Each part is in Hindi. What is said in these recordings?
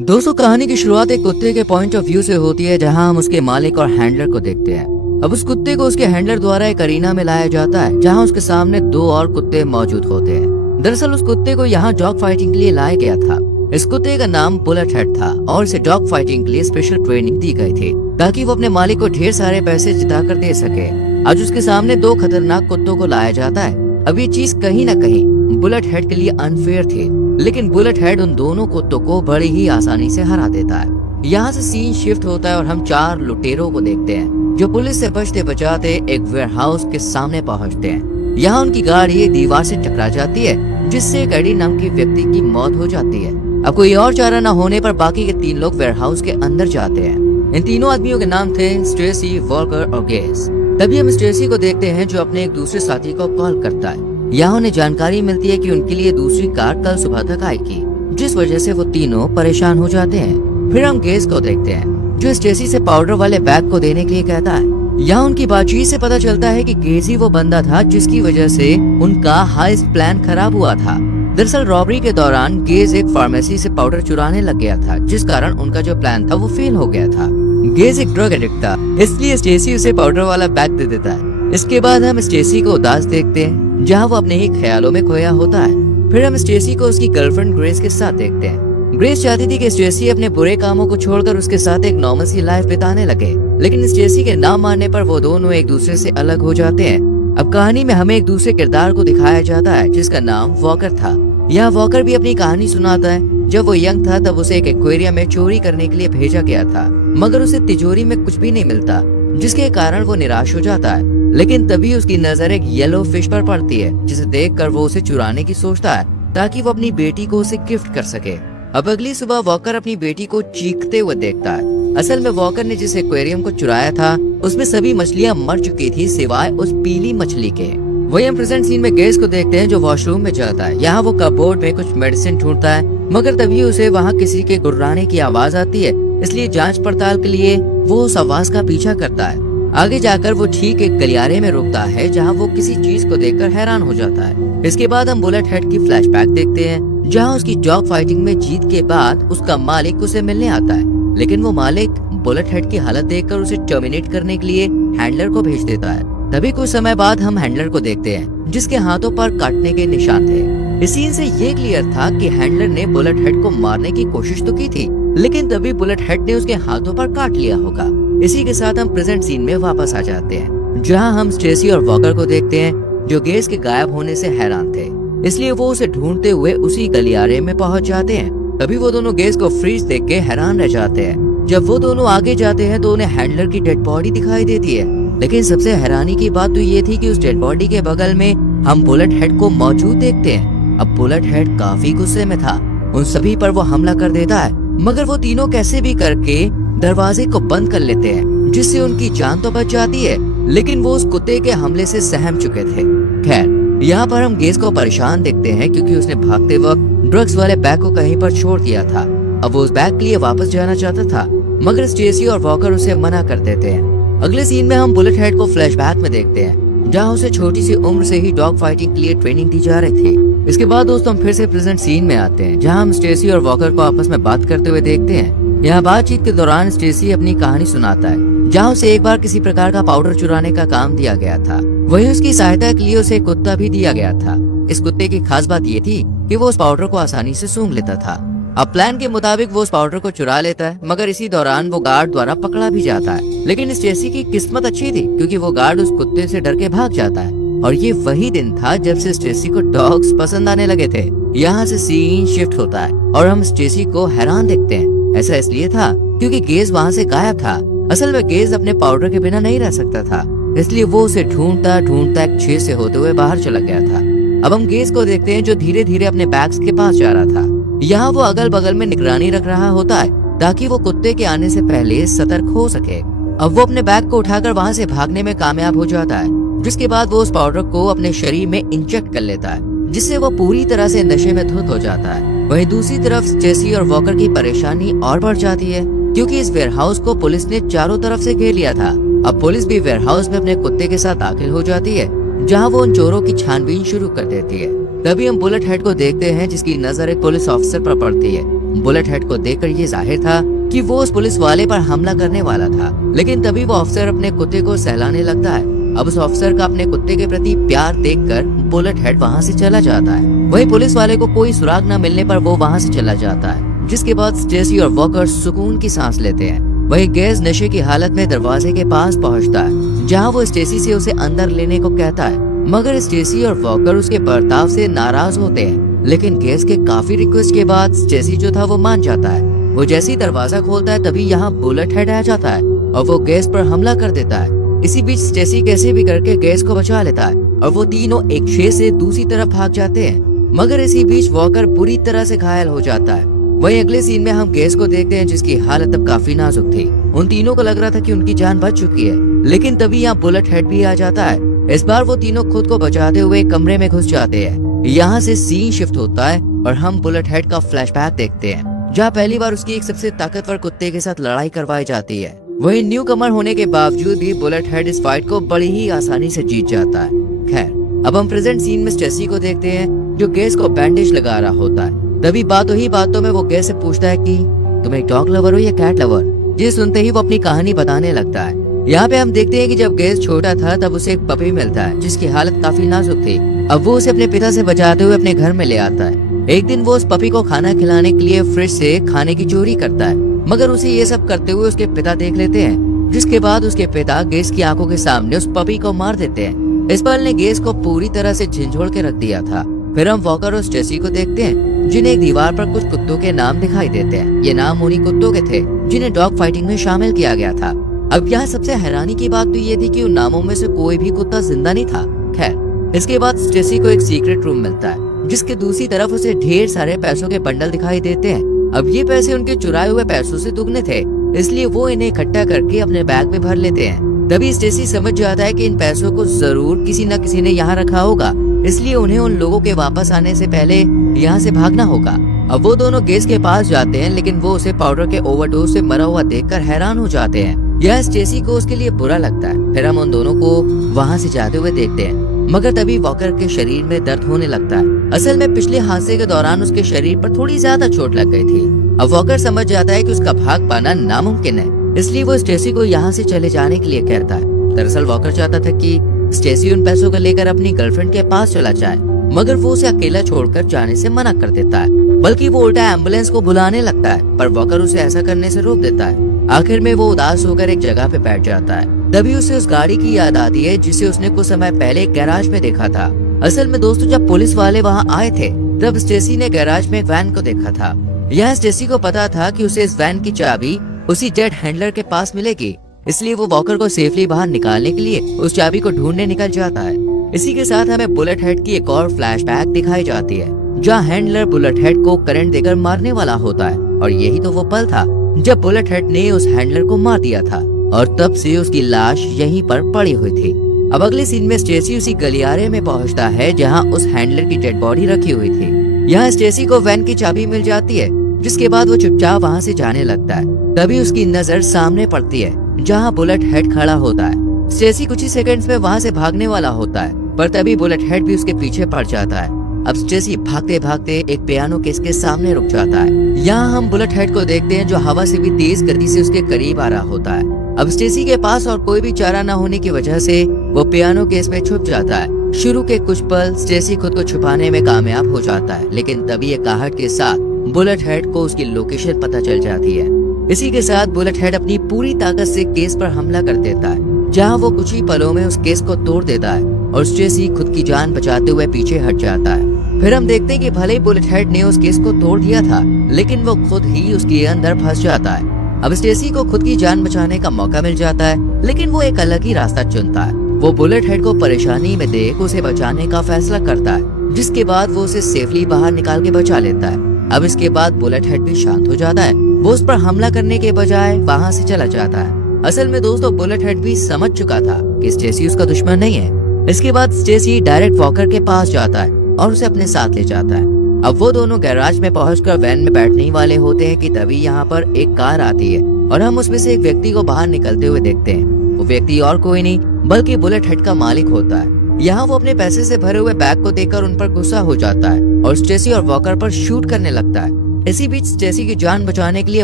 दोस्तों, कहानी की शुरुआत एक कुत्ते के पॉइंट ऑफ व्यू से होती है, जहां हम उसके मालिक और हैंडलर को देखते हैं। अब उस कुत्ते को उसके हैंडलर द्वारा एक अरीना में लाया जाता है, जहां उसके सामने दो और कुत्ते मौजूद होते हैं। दरअसल उस कुत्ते को यहाँ डॉग फाइटिंग के लिए लाया गया था। इस कुत्ते का नाम बुलेट हेड था और इसे डॉग फाइटिंग के लिए स्पेशल ट्रेनिंग दी गई थी, ताकि वो अपने मालिक को ढेर सारे पैसे जिता कर दे सके। आज उसके सामने दो खतरनाक कुत्तों को लाया जाता है। अब ये चीज कहीं न कहीं बुलेट हेड के लिए अनफेयर थी, लेकिन बुलेट हेड उन दोनों कुत्तों को बड़ी ही आसानी से हरा देता है। यहाँ से सीन शिफ्ट होता है और हम चार लुटेरों को देखते हैं, जो पुलिस से बचते बचाते एक वेयरहाउस के सामने पहुँचते हैं। यहाँ उनकी गाड़ी दीवार से टकरा जाती है, जिससे एडी नाम के व्यक्ति की मौत हो जाती है। अब कोई और चारा न होने पर बाकी के तीन लोग वेयरहाउस के अंदर जाते हैं। इन तीनों आदमियों के नाम थे स्टेसी, वॉकर और गेस। तभी हम स्टेसी को देखते हैं, जो अपने एक दूसरे साथी को कॉल करता है। यहाँ उन्हें जानकारी मिलती है कि उनके लिए दूसरी कार कल सुबह तक आएगी, जिस वजह से वो तीनों परेशान हो जाते हैं। फिर हम गेस को देखते हैं, जो स्टेसी से पाउडर वाले बैग को देने के लिए कहता है। यहाँ उनकी बातचीत से पता चलता है कि गेस ही वो बंदा था जिसकी वजह से उनका हाइस्ट प्लान खराब हुआ था। दरअसल रॉबरी के दौरान गेज एक फार्मेसी से पाउडर चुराने लग गया था, जिस कारण उनका जो प्लान था वो फेल हो गया था। गेज एक ड्रग एडिक्ट था, इसलिए स्टेसी उसे पाउडर वाला बैग दे देता है। इसके बाद हम स्टेसी को उदास देखते हैं, जहाँ वो अपने ही ख्यालों में खोया होता है। फिर हम स्टेसी को उसकी गर्लफ्रेंड ग्रेस के साथ देखते हैं। ग्रेस चाहती थी कि स्टेसी अपने बुरे कामों को छोड़कर उसके साथ एक नॉर्मल सी लाइफ बिताने लगे, लेकिन स्टेसी के ना मानने पर वो दोनों एक दूसरे से अलग हो जाते हैं। अब कहानी में हमें एक दूसरे किरदार को दिखाया जाता है, जिसका नाम वॉकर था। यहाँ वॉकर भी अपनी कहानी सुनाता है। जब वो यंग था तब उसे एक एक्वेरियम में चोरी करने के लिए भेजा गया था, मगर उसे तिजोरी में कुछ भी नहीं मिलता, जिसके कारण वो निराश हो जाता है। लेकिन तभी उसकी नजर एक येलो फिश पर पड़ती है, जिसे देखकर वो उसे चुराने की सोचता है, ताकि वो अपनी बेटी को उसे गिफ्ट कर सके। अब अगली सुबह वॉकर अपनी बेटी को चीखते हुए देखता है। असल में वॉकर ने जिस एक्वेरियम को चुराया था, उसमें सभी मछलियां मर चुकी थी सिवाय उस पीली मछली के। वही हम प्रेजेंट सीन में गेस को देखते हैं, जो वॉशरूम में जाता है। यहाँ वो कपबोर्ड में कुछ मेडिसिन ढूंढता है, मगर तभी उसे वहाँ किसी के गुर्राने की आवाज आती है। इसलिए जांच पड़ताल के लिए वो उस आवाज का पीछा करता है। आगे जाकर वो ठीक एक गलियारे में रुकता है, जहाँ वो किसी चीज को देखकर हैरान हो जाता है। इसके बाद हम बुलेट हेड की फ्लैशबैक देखते हैं, जहाँ उसकी डॉग फाइटिंग में जीत के बाद उसका मालिक उसे मिलने आता है, लेकिन वो मालिक बुलेट हेड की हालत देखकर उसे टर्मिनेट करने के लिए हैंडलर को भेज देता है। तभी कुछ समय बाद हम हैंडलर को देखते हैं, जिसके हाथों पर काटने के निशान थे। इस सीन से ये क्लियर था कि हैंडलर ने बुलेट हेड को मारने की कोशिश तो की थी, लेकिन तभी बुलेट हेड ने उसके हाथों पर काट लिया होगा। इसी के साथ हम प्रेजेंट सीन में वापस आ जाते हैं, जहां हम स्टेसी और वॉकर को देखते हैं, जो गेस के गायब होने से हैरान थे। इसलिए वो उसे ढूंढते हुए उसी गलियारे में पहुंच जाते हैं। तभी वो दोनों गेस को फ्रीज देख के हैरान रह जाते हैं। जब वो दोनों आगे जाते हैं तो उन्हें हैंडलर की डेड बॉडी दिखाई देती है, लेकिन सबसे हैरानी की बात तो ये थी कि उस डेड बॉडी के बगल में हम बुलेट हेड को मौजूद देखते हैं। अब बुलेट हेड काफी गुस्से में था, उन सभी पर वो हमला कर देता है, मगर वो तीनों कैसे भी करके दरवाजे को बंद कर लेते हैं, जिससे उनकी जान तो बच जाती है, लेकिन वो उस कुत्ते के हमले से सहम चुके थे। खैर, यहाँ पर हम गेस को परेशान देखते हैं, क्योंकि उसने भागते वक्त ड्रग्स वाले बैग को कहीं पर छोड़ दिया था। अब वो उस बैग के लिए वापस जाना चाहता था, मगर स्टेसी और वॉकर उसे मना कर देते हैं। अगले सीन में हम बुलेट हेड को फ्लैशबैक में देखते हैं, जहाँ उसे छोटी सी उम्र से ही डॉग फाइटिंग के लिए ट्रेनिंग दी जा रही थी। इसके बाद दोस्तों हम फिर से प्रेजेंट सीन में आते हैं, जहाँ हम स्टेसी और वॉकर को आपस में बात करते हुए देखते हैं। यहाँ बातचीत के दौरान स्टेसी अपनी कहानी सुनाता है, जहाँ उसे एक बार किसी प्रकार का पाउडर चुराने का काम दिया गया था। वहीं उसकी सहायता के लिए उसे एक कुत्ता भी दिया गया था। इस कुत्ते की खास बात ये थी कि वो उस पाउडर को आसानी से सूंघ लेता था। अब प्लान के मुताबिक वो उस पाउडर को चुरा लेता है, मगर इसी दौरान वो गार्ड द्वारा पकड़ा भी जाता है। लेकिन स्टेसी की किस्मत अच्छी थी, क्योंकि वो गार्ड उस कुत्ते से डर के भाग जाता है। और ये वही दिन था जब से स्टेसी को डॉग्स पसंद आने लगे थे। यहाँ से सीन शिफ्ट होता है और हम स्टेसी को हैरान देखते हैं। ऐसा इसलिए था क्योंकि गेज वहाँ से गायब था। असल में गेज अपने पाउडर के बिना नहीं रह सकता था, इसलिए वो उसे ढूंढता ढूंढता एक छेद से होते हुए बाहर चला गया था। अब हम गेज को देखते हैं, जो धीरे धीरे अपने बैग्स के पास जा रहा था। यहाँ वो अगल बगल में निगरानी रख रहा होता है, ताकि वो कुत्ते के आने से पहले सतर्क हो सके। अब वो अपने बैग को उठाकर वहाँ से भागने में कामयाब हो जाता है, जिसके बाद वो उस पाउडर को अपने शरीर में इंजेक्ट कर लेता है, जिससे वो पूरी तरह से नशे में धुत हो जाता है। वहीं दूसरी तरफ स्टेसी और वॉकर की परेशानी और बढ़ जाती है, क्योंकि इस वेयरहाउस को पुलिस ने चारों तरफ से घेर लिया था। अब पुलिस भी वेयरहाउस में अपने कुत्ते के साथ दाखिल हो जाती है, जहाँ वो उन चोरों की छानबीन शुरू कर देती है। तभी हम बुलेट हेड को देखते हैं, जिसकी नजर एक पुलिस ऑफिसर पर पड़ती है, बुलेट हेड को देखकर ये जाहिर था कि वो उस पुलिस वाले पर हमला करने वाला था, लेकिन तभी वो ऑफिसर अपने कुत्ते को सहलाने लगता है। अब उस ऑफिसर का अपने कुत्ते के प्रति प्यार देखकर बुलेट हेड वहाँ से चला जाता है। वही पुलिस वाले को कोई सुराग न मिलने पर वो वहाँ से चला जाता है, जिसके बाद स्टेसी और वॉकर सुकून की सांस लेते हैं। वही गैस नशे की हालत में दरवाजे के पास पहुँचता है, जहाँ वो स्टेसी से उसे अंदर लेने को कहता है, मगर स्टेसी और वॉकर उसके बर्ताव से नाराज होते हैं। लेकिन गैस के काफी रिक्वेस्ट के बाद स्टेसी जो था वो मान जाता है। वो जैसे ही दरवाजा खोलता है तभी यहाँ बुलेट हेड आ जाता है और वो गैस पर हमला कर देता है। इसी बीच स्टेसी कैसे भी करके गैस को बचा लेता है और वो तीनों एक शेर से दूसरी तरफ भाग जाते हैं, मगर इसी बीच वॉकर बुरी तरह से घायल हो जाता है। वहीं अगले सीन में हम गैस को देखते हैं, जिसकी हालत अब काफी नाजुक थी। उन तीनों को लग रहा था कि उनकी जान बच चुकी है, लेकिन तभी यहाँ बुलेट हेड भी आ जाता है। इस बार वो तीनों खुद को बचाते हुए कमरे में घुस जाते हैं। यहाँ से सीन शिफ्ट होता है और हम बुलेट हेड का फ्लैशबैक देखते हैं, जहाँ पहली बार उसकी एक सबसे ताकतवर कुत्ते के साथ लड़ाई करवाई जाती है। वही न्यू कमर होने के बावजूद भी बुलेट हेड इस फाइट को बड़ी ही आसानी से जीत जाता है। खैर, अब हम प्रेजेंट सीन में स्टेसी को देखते हैं, जो गैस को बैंडेज लगा रहा होता है। तभी बातों ही बातों में वो गैस से पूछता है कि तुम एक डॉग लवर हो या कैट लवर। ये सुनते ही वो अपनी कहानी बताने लगता है। यहाँ पे हम देखते हैं कि जब गैस छोटा था तब उसे एक पपी मिलता है, जिसकी हालत काफी नाजुक थी। अब वो उसे अपने पिता से बचाते हुए अपने घर में ले आता है। एक दिन वो उस पपी को खाना खिलाने के लिए फ्रिज से खाने की चोरी करता है, मगर उसे ये सब करते हुए उसके पिता देख लेते हैं, जिसके बाद उसके पिता गैस की आंखों के सामने उस पपी को मार देते हैं। इस पल ने गैस को पूरी तरह से झिंझोड़ के रख दिया था। फिर हम वॉकर और स्टेसी को देखते हैं, जिन्हें एक दीवार पर कुछ कुत्तों के नाम दिखाई देते हैं। ये नाम उन्हीं कुत्तों के थे जिन्हें डॉग फाइटिंग में शामिल किया गया था। अब यहाँ सबसे हैरानी की बात तो ये थी कि उन नामों में से कोई भी कुत्ता जिंदा नहीं था। खैर, इसके बाद स्टेसी को एक सीक्रेट रूम मिलता है, जिसके दूसरी तरफ उसे ढेर सारे पैसों के बंडल दिखाई देते हैं। अब ये पैसे उनके चुराए हुए पैसों से दुगने थे, इसलिए वो इन्हें इकट्ठा करके अपने बैग में भर लेते हैं। तभी स्टेसी समझ जाता है कि इन पैसों को जरूर किसी न किसी ने यहाँ रखा होगा, इसलिए उन्हें उन लोगों के वापस आने से पहले यहाँ से भागना होगा। अब वो दोनों गैस के पास जाते हैं, लेकिन वो उसे पाउडर के ओवरडोज से मरा हुआ देखकर हैरान हो जाते हैं। यह स्टेसी को उसके लिए बुरा लगता है। फिर हम उन दोनों को वहाँ से जाते हुए देखते हैं, मगर तभी वॉकर के शरीर में दर्द होने लगता है। असल में पिछले हादसे के दौरान उसके शरीर पर थोड़ी ज्यादा चोट लग गई थी। अब वॉकर समझ जाता है कि उसका भाग पाना नामुमकिन है, इसलिए वो स्टेसी को यहाँ से चले जाने के लिए कहता है। दरअसल वॉकर चाहता था कि स्टेसी उन पैसों को लेकर अपनी गर्लफ्रेंड के पास चला जाए, मगर वो उसे अकेला छोड़कर जाने से मना कर देता है, बल्कि वो उल्टा एम्बुलेंस को बुलाने लगता है, पर वॉकर उसे ऐसा करने से रोक देता है। आखिर में वो उदास होकर एक जगह पे बैठ जाता है। तभी उसे उस गाड़ी की याद आती है, जिसे उसने कुछ समय पहले गैराज में देखा था। असल में दोस्तों, जब पुलिस वाले वहाँ आए थे तब स्टेसी ने गैराज में वैन को देखा था। यह स्टेसी को पता था कि उसे इस वैन की चाबी उसी जेट हैंडलर के पास मिलेगी, इसलिए वो वॉकर को सेफली बाहर निकालने के लिए उस चाबी को ढूंढने निकल जाता है। इसी के साथ हमें बुलेट हेड की एक और फ्लैशबैक दिखाई जाती है, जहाँ हैंडलर बुलेट हेड को करंट देकर मारने वाला होता है, और यही तो वो पल था जब बुलेट हेड ने उस हैंडलर को मार दिया था, और तब से उसकी लाश यहीं पर पड़ी हुई थी। अब अगले सीन में स्टेसी उसी गलियारे में पहुंचता है जहां उस हैंडलर की डेड बॉडी रखी हुई थी। यहाँ स्टेसी को वैन की चाबी मिल जाती है, जिसके बाद वो चुपचाप वहाँ से जाने लगता है। तभी उसकी नजर सामने पड़ती है जहाँ बुलेट हेड खड़ा होता है। स्टेसी कुछ ही सेकंड्स में वहाँ से भागने वाला होता है, पर तभी बुलेट हेड भी उसके पीछे पड़ जाता है। अब स्टेसी भागते भागते एक पियानो केस के सामने रुक जाता है। यहाँ हम बुलेट हेड को देखते हैं, जो हवा से भी तेज गति से उसके करीब आ रहा होता है। अब स्टेसी के पास और कोई भी चारा न होने की वजह से वो पियानो केस में छुप जाता है। शुरू के कुछ पल स्टेसी खुद को छुपाने में कामयाब हो जाता है, लेकिन तभी एक आहट के साथ बुलेट हेड को उसकी लोकेशन पता चल जाती है। इसी के साथ बुलेट हेड अपनी पूरी ताकत से केस पर हमला कर देता है, जहाँ वो कुछ ही पलों में उस केस को तोड़ देता है और स्टेसी खुद की जान बचाते हुए पीछे हट जाता है। फिर हम देखते हैं कि भले ही बुलेट हेड ने उस केस को तोड़ दिया था, लेकिन वो खुद ही उसके अंदर फंस जाता है। अब स्टेसी को खुद की जान बचाने का मौका मिल जाता है, लेकिन वो एक अलग ही रास्ता चुनता है। वो बुलेट हेड को परेशानी में देख उसे बचाने का फैसला करता है, जिसके बाद वो उसे सेफली बाहर निकाल के बचा लेता है। अब इसके बाद बुलेट हेड भी शांत हो जाता है। वो उस पर हमला करने के बजाय वहाँ से चला जाता है। असल में दोस्तों, बुलेट हेड भी समझ चुका था कि स्टेसी उसका दुश्मन नहीं है। इसके बाद स्टेसी डायरेक्ट वॉकर के पास जाता है और उसे अपने साथ ले जाता है। अब वो दोनों गैराज में पहुंचकर वैन में बैठने ही वाले होते हैं कि तभी यहाँ पर एक कार आती है और हम उसमें से एक व्यक्ति को बाहर निकलते हुए देखते हैं। वो व्यक्ति और कोई नहीं बल्कि बुलेट हेड का मालिक होता है। यहाँ वो अपने पैसे से भरे हुए बैग को देखकर उन पर गुस्सा हो जाता है और स्टेसी और वॉकर पर शूट करने लगता है। इसी बीच स्टेसी की जान बचाने के लिए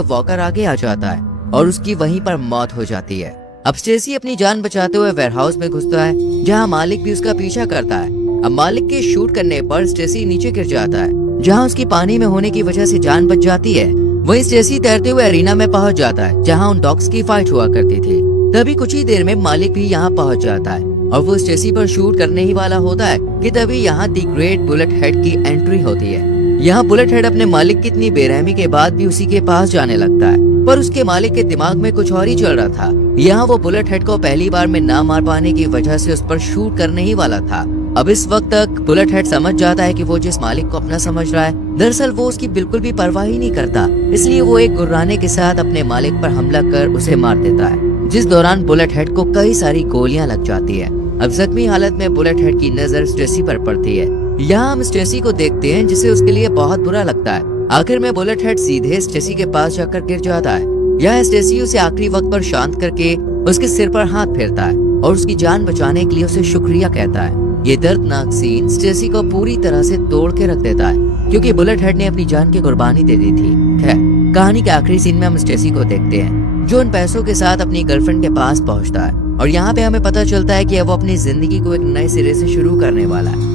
वॉकर आगे आ जाता है और उसकी वहीं पर मौत हो जाती है। अब स्टेसी अपनी जान बचाते हुए वेयरहाउस में घुसता है जहाँ मालिक भी उसका पीछा करता है। अब मालिक के शूट करने पर स्टेसी नीचे गिर जाता है जहाँ उसकी पानी में होने की वजह से जान बच जाती है। वहीं स्टेसी तैरते हुए एरिना में पहुंच जाता है जहाँ उन डॉग्स की फाइट हुआ करती थी। तभी कुछ ही देर में मालिक भी यहाँ पहुंच जाता है और वो स्टेसी पर शूट करने ही वाला होता है कि तभी यहाँ दी ग्रेट बुलेट हेड की एंट्री होती है। यहाँ बुलेट हेड अपने मालिक की इतनी बेरहमी के बाद भी उसी के पास जाने लगता है, पर उसके मालिक के दिमाग में कुछ और ही चल रहा था। यहाँ वो बुलेट हेड को पहली बार में ना मार पाने की वजह से उस पर शूट करने ही वाला था। अब इस वक्त तक बुलेट हेड समझ जाता है कि वो जिस मालिक को अपना समझ रहा है दरअसल वो उसकी बिल्कुल भी परवाह ही नहीं करता, इसलिए वो एक गुर्राने के साथ अपने मालिक पर हमला कर उसे मार देता है, जिस दौरान बुलेट हेड को कई सारी गोलियां लग जाती है। अब जख्मी हालत में बुलेट हेड की नजर स्टेसी पर पड़ती है। यहाँ हम स्टेसी को देखते हैं जिसे उसके लिए बहुत बुरा लगता है। आखिर में बुलेट हेड सीधे स्टेसी के पास जाकर गिर जाता है। यह स्टेसी उसे आखिरी वक्त पर शांत करके उसके सिर पर हाथ फेरता है और उसकी जान बचाने के लिए उसे शुक्रिया कहता है। ये दर्दनाक सीन स्टेसी को पूरी तरह से तोड़ के रख देता है क्योंकि बुलेट हेड ने अपनी जान की कुर्बानी दे दी थी। खैर, कहानी के आखिरी सीन में हम स्टेसी को देखते हैं जो उन पैसों के साथ अपनी गर्लफ्रेंड के पास पहुंचता है और यहाँ पे हमें पता चलता है कि अब वो अपनी जिंदगी को एक नए सिरे से शुरू करने वाला है।